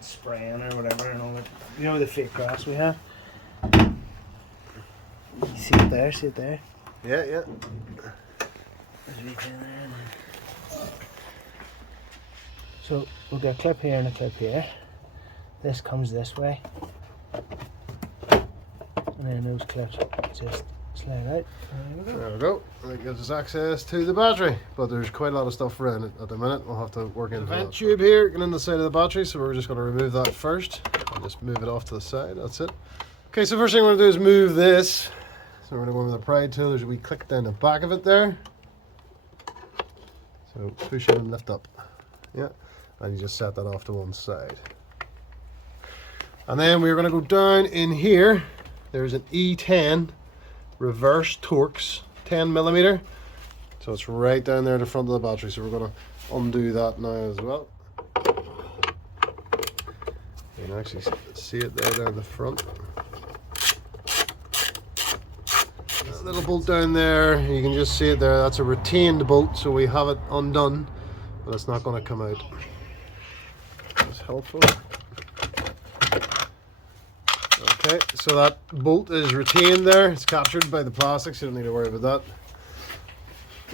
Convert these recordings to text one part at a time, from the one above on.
Spraying or whatever and all that. You know the fake grass we have? You see it there, see it there? Yeah, yeah. There's a wee thing there. So we've got a clip here and a clip here. This comes this way. And then those clips just slide out. There we go. That gives us access to the battery, but there's quite a lot of stuff around it at the minute. We'll have to work in the vent tube here going in the side of the battery, so we're just going to remove that first and just move it off to the side. That's it. Okay, so first thing we're going to do is move this. So we're going to go in with the pry tool. There's a wee click down the back of it there. So push in and lift up. Yeah, and you just set that off to one side. And then we're going to go down in here. There's an E10 reverse Torx 10mm. So it's right down there at the front of the battery. So we're going to undo that now as well. You can actually see it there down the front. That little bolt down there, you can just see it there. That's a retained bolt, so we have it undone, but it's not going to come out. That's helpful. Okay, so that bolt is retained there. It's captured by the plastic, so you don't need to worry about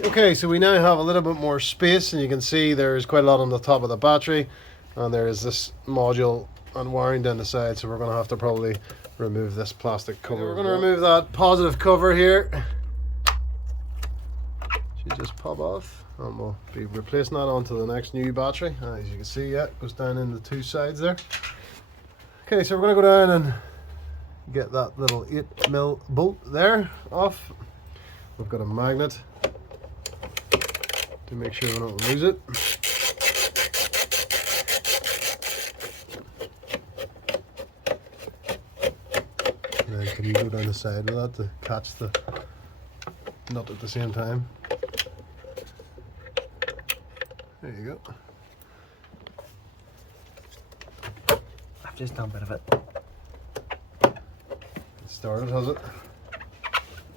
that. Okay, so we now have a little bit more space, and you can see there's quite a lot on the top of the battery, and there is this module and wiring down the side, so we're going to have to probably remove this plastic cover. We're going to remove that positive cover here. Should just pop off, and we'll be replacing that onto the next new battery. As you can see, yeah, it goes down in the two sides there. Okay, so we're going to go down and get that little 8mm bolt there off. We've got a magnet to make sure we don't lose it. And then can you go down the side with that to catch the nut at the same time? There you go. I've just done a bit of it. It started, has it?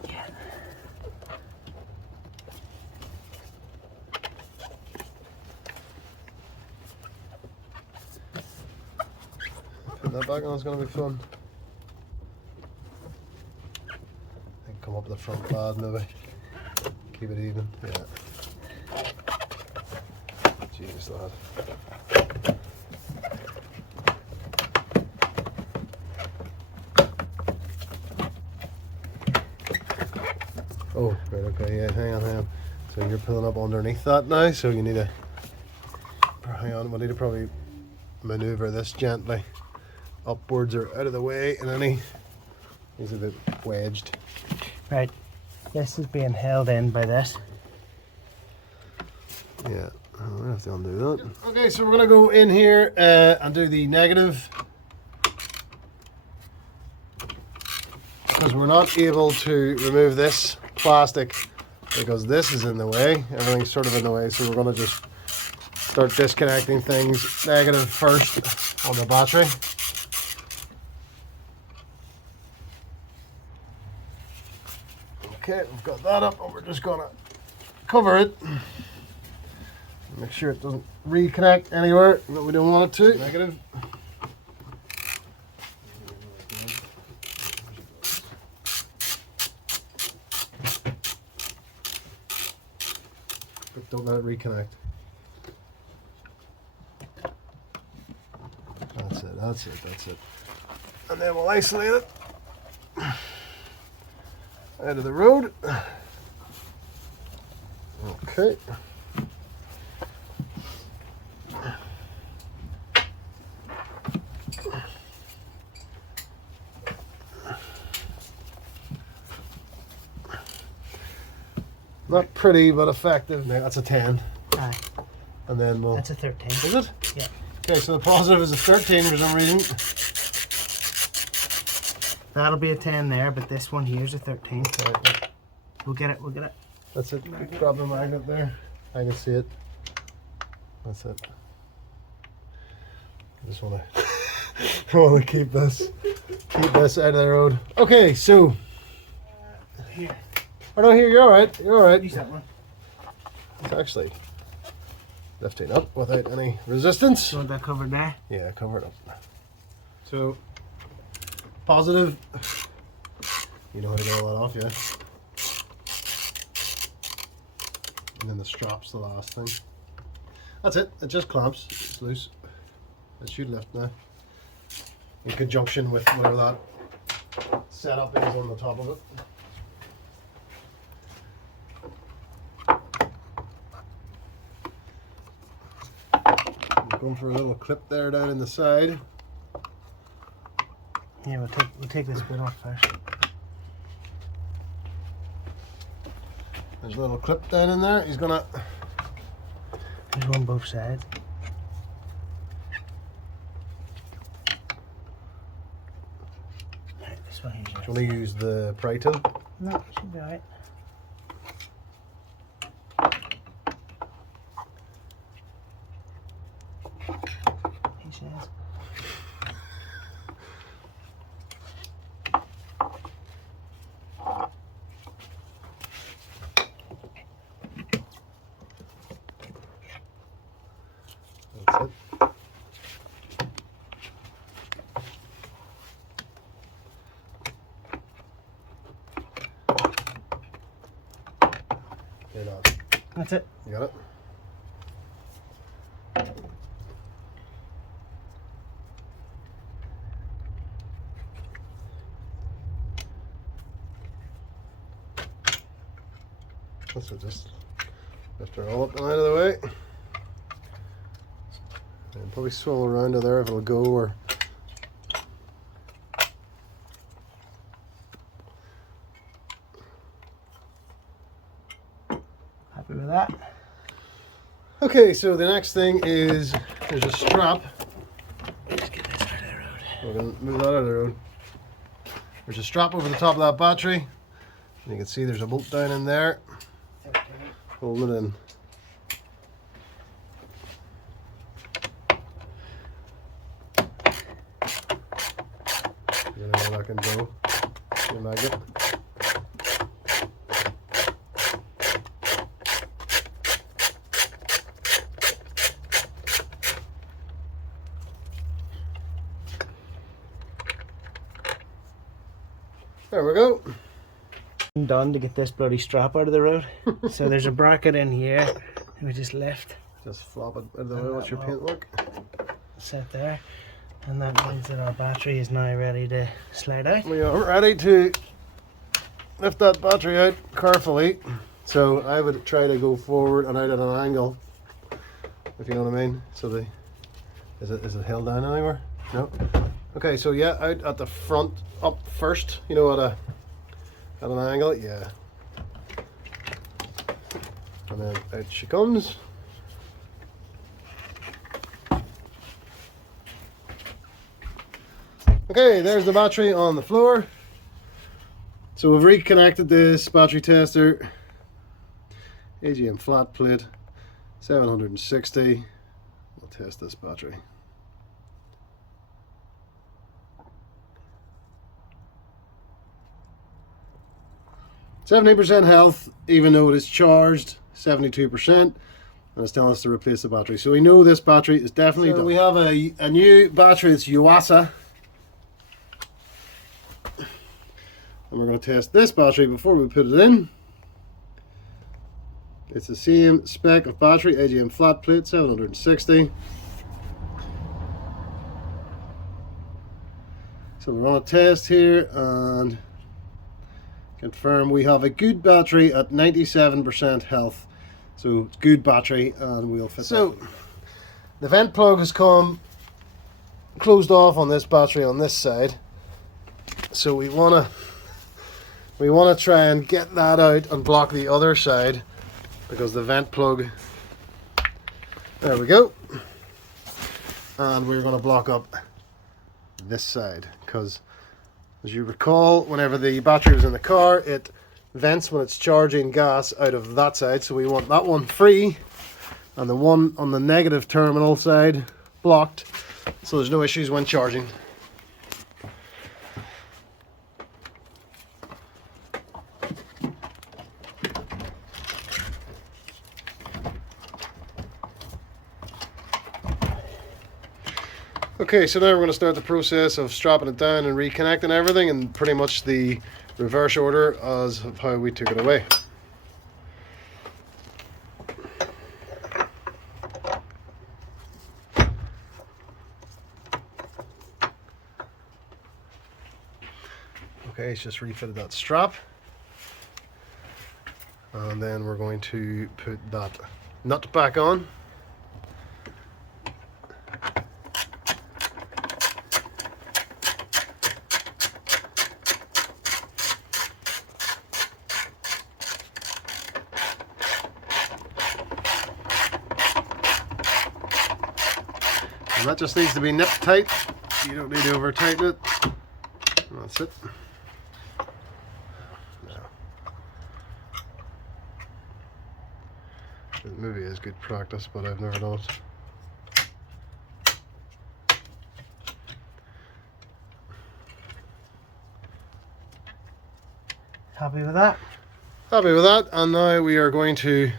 Yeah. Put that back on, it's going to be fun. And come up the front pad maybe. Keep it even, yeah. Jesus, lad. Oh, right, okay, yeah, hang on. So you're pulling up underneath that now, so you need to, hang on, we'll need to probably manoeuvre this gently upwards or out of the way, and then he's a bit wedged. Right, this is being held in by this. Yeah, we're gonna have to undo that. Okay, so we're gonna go in here and do the negative, because we're not able to remove this plastic because this is in the way. Everything's sort of in the way, so we're going to just start disconnecting things negative first on the battery. Okay, we've got that up, and we're just going to cover it. Make sure it doesn't reconnect anywhere that we don't want it to. Negative. But don't let it reconnect. That's it. And then we'll isolate it out of the road. Okay. Not pretty, but effective. Now, that's a 10. Aye. And then we'll... That's a 13. Is it? Yeah. Okay, so the positive is a 13 for some reason. That'll be a 10 there, but this one here's a 13. Right. We'll get it. That's it. Grab the magnet there. I can see it. That's it. I just want to keep this out of the road. Okay, so here. Oh no, here, you're alright. Use that one. It's actually lifting up without any resistance. You want that covered there? Yeah, cover it up. So, positive. You know how to get all that off, yeah? And then the strap's the last thing. That's it. It just clamps. It's loose. It should lift now. In conjunction with whatever that setup is on the top of it. I'm going for a little clip there down in the side. Yeah, we'll take this bit off first. There's a little clip down in there. He's gonna. There's one both sides. Right, this one here's Do you want to use the pry tool? No, it should be alright. He says. That's it. You're not. That's it. You got it? So just lift her all up and out of the way. And probably swirl around to there if it'll go, or Happy with that? okay, so the next thing is there's a strap. Let's get this out of the road. We're going to move that out of the road. There's a strap over the top of that battery. And you can see there's a bolt down in there, holding it in. You know where that can go. Your magnet. There we go. Done to get this bloody strap out of the road. So there's a bracket in here and we just lift. Just flop it out of the way. What's your paintwork? Set there, and that means that our battery is now ready to slide out. We are ready to lift that battery out carefully. So I would try to go forward and out at an angle, if you know what I mean. So the is it held down anywhere? No. Okay, so yeah, out at the front, up first. You know, at an angle, yeah. And then out she comes. Okay, there's the battery on the floor. So we've reconnected this battery tester. AGM flat plate, 760. We'll test this battery. %70% health, even though it is charged, 72%, and it's telling us to replace the battery. So we know this battery is definitely done. We have a new battery, it's Yuasa. And we're going to test this battery before we put it in. It's the same spec of battery, AGM flat plate, 760. So we're on a test here and confirm we have a good battery at 97% health. So it's good battery and we'll fit that. The vent plug has come closed off on this battery on this side. So we want to try and get that out and block the other side, because the vent plug, there we go, and we're going to block up this side, because as you recall, whenever the battery was in the car, it vents when it's charging gas out of that side, so we want that one free and the one on the negative terminal side blocked, so there's no issues when charging. Okay, so now we're going to start the process of strapping it down and reconnecting everything in pretty much the reverse order as of how we took it away. Okay, it's just refitted that strap. And then we're going to put that nut back on. And that just needs to be nipped tight. You don't need to over tighten it. And that's it. It maybe is good practice, but I've never done it. Happy with that? Happy with that, and now we are going to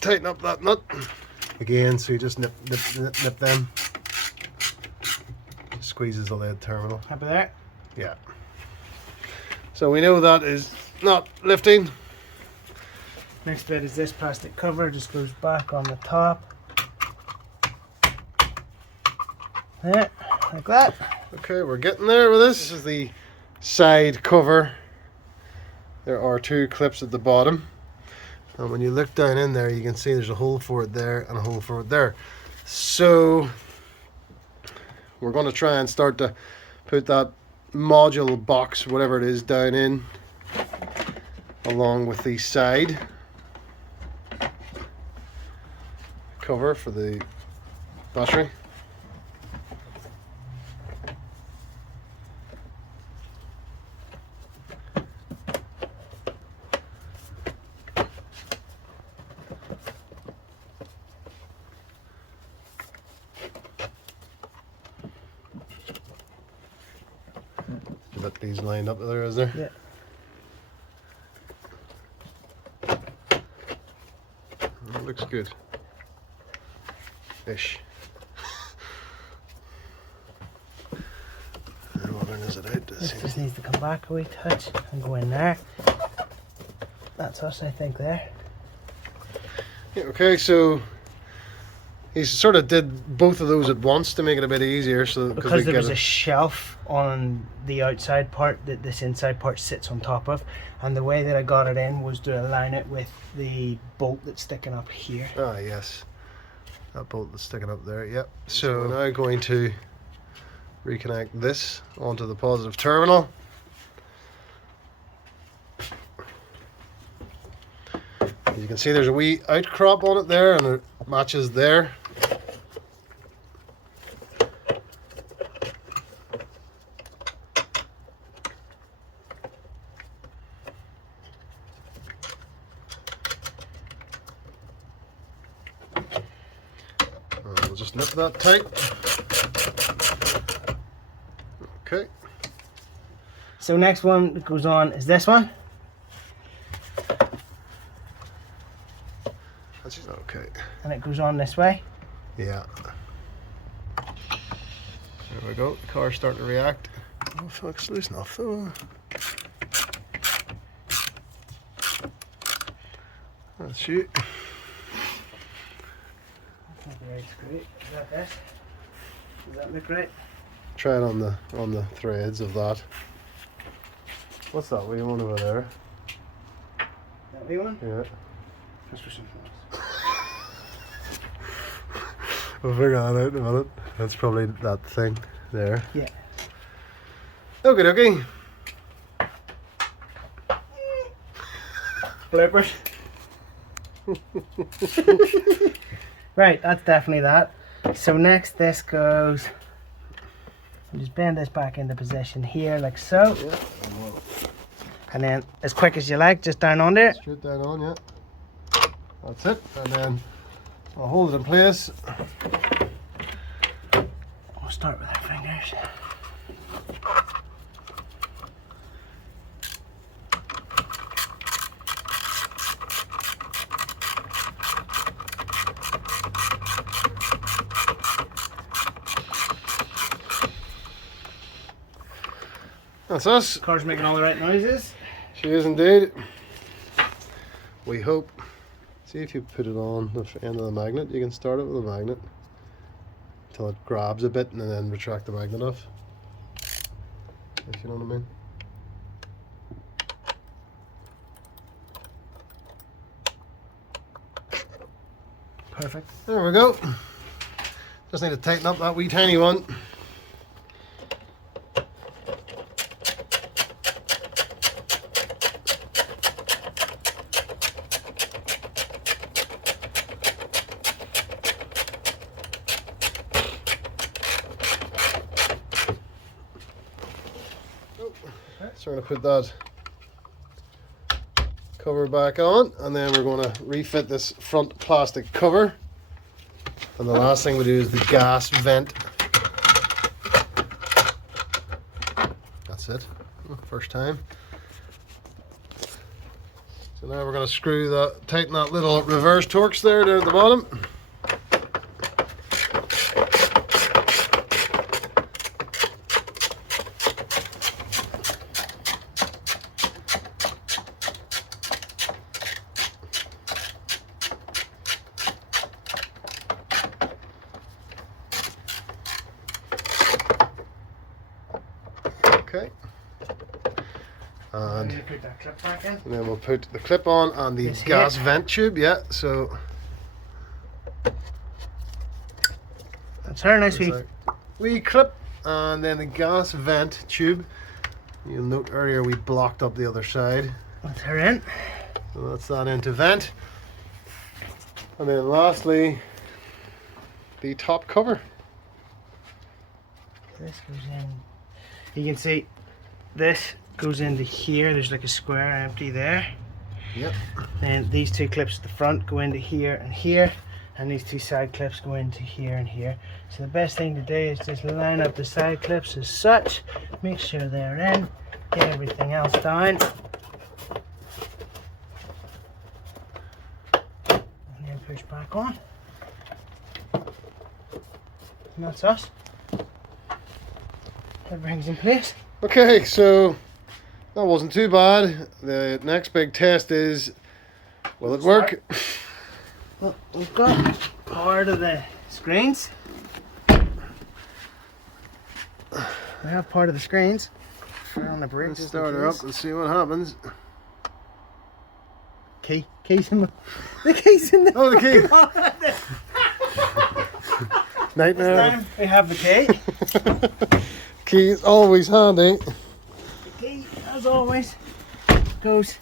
tighten up that nut again. So you just nip them. Just squeezes the lead terminal. Happy there? Yeah. So we know that is not lifting. Next bit is this plastic cover, just goes back on the top. There, like that. Okay, we're getting there with this. This is the side cover. There are two clips at the bottom. And when you look down in there, you can see there's a hole for it there and a hole for it there. So we're going to try and start to put that module box, whatever it is, down in along with the side cover for the battery. Got these lined up there, is there? Yeah. It looks good. Ish. And we'll bring this out. This just needs to come back a wee touch and go in there. That's us, I think, there. Yeah, okay, so he sort of did both of those at once to make it a bit easier. So Because there was a shelf on the outside part that this inside part sits on top of, and the way that I got it in was to align it with the bolt that's sticking up here. Ah, yes. That bolt that's sticking up there, yep. So we're now going to reconnect this onto the positive terminal. As you can see, there's a wee outcrop on it there, and it matches there. We'll just nip that tight. Okay. So next one that goes on is this one. That's okay. And it goes on this way. Yeah. There we go. The car's starting to react. Oh, fuck, it's loose enough though. That's shoot. Right, great. Is that this? Does that look right? Try it on the threads of that. What's that wee one over there? That wee one? Yeah. Just for something else. We'll figure that out in a minute. That's probably that thing there. Yeah. Okay, dokie. Bloopers. Right, that's definitely that. So next this goes, I'll just bend this back into position here like so. Yeah. And then as quick as you like, just down under it. Straight down on, yeah. That's it. And then I'll hold it in place. We'll start with our fingers. That's us. Car's making all the right noises. She is indeed. We hope. See if you put it on the end of the magnet, you can start it with a magnet until it grabs a bit and then retract the magnet off. If you know what I mean. Perfect. There we go. Just need to tighten up that wee tiny one. So we're going to put that cover back on, and then we're going to refit this front plastic cover. And the last thing we do is the gas vent. That's it. First time. So now we're going to screw that, tighten that little reverse Torx there down at the bottom. Okay, and Put that clip back in. then we'll put the clip on and the This gas here. vent tube. Yeah, so That's her, nice wee. wee clip, and then the gas vent tube. You'll note earlier we blocked up the other side, That's her in. so that's that into vent. And then lastly, the top cover. This goes in. You can see this goes into here. There's like a square empty there. Yep. Then these two clips at the front go into here and here, and these two side clips go into here and here. So the best thing to do is just line up the side clips as such, make sure they're in, get everything else down, and then push back on. And that's us. Everything's in place. Okay, so that wasn't too bad. The next big test is, will it work? Well, we've got part of the screens. We have part of the screens. We're on the brake. Let's start her up and see what happens. Key's in the key's in the. Oh, the key! Nightmare. This time we have the key. Key is always handy. The key, as always, goes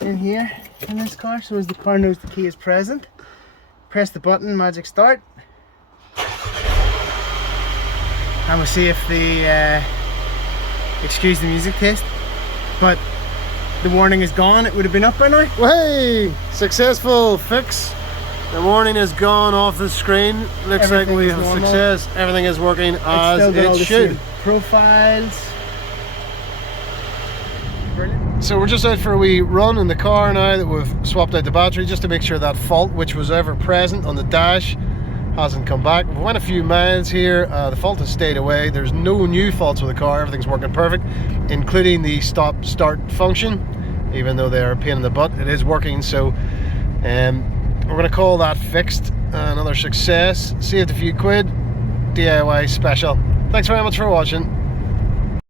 in here in this car, so as the car knows the key is present. Press the button, magic start. And we'll see if the, excuse the music taste, but the warning is gone. It would have been up by now. Well, hey! Successful fix. The warning is gone off the screen. Looks like Everything we is have normal. success. Everything is working It's still got all as the it should. same profiles. Brilliant. So we're just out for a wee run in the car now that we've swapped out the battery, just to make sure that fault which was ever present on the dash hasn't come back. We went a few miles here. The fault has stayed away. There's no new faults with the car. Everything's working perfect, including the stop start function. Even though they are a pain in the butt, it is working. So we're going to call that fixed. Another success. Saved a few quid. DIY special. Thanks very much for watching.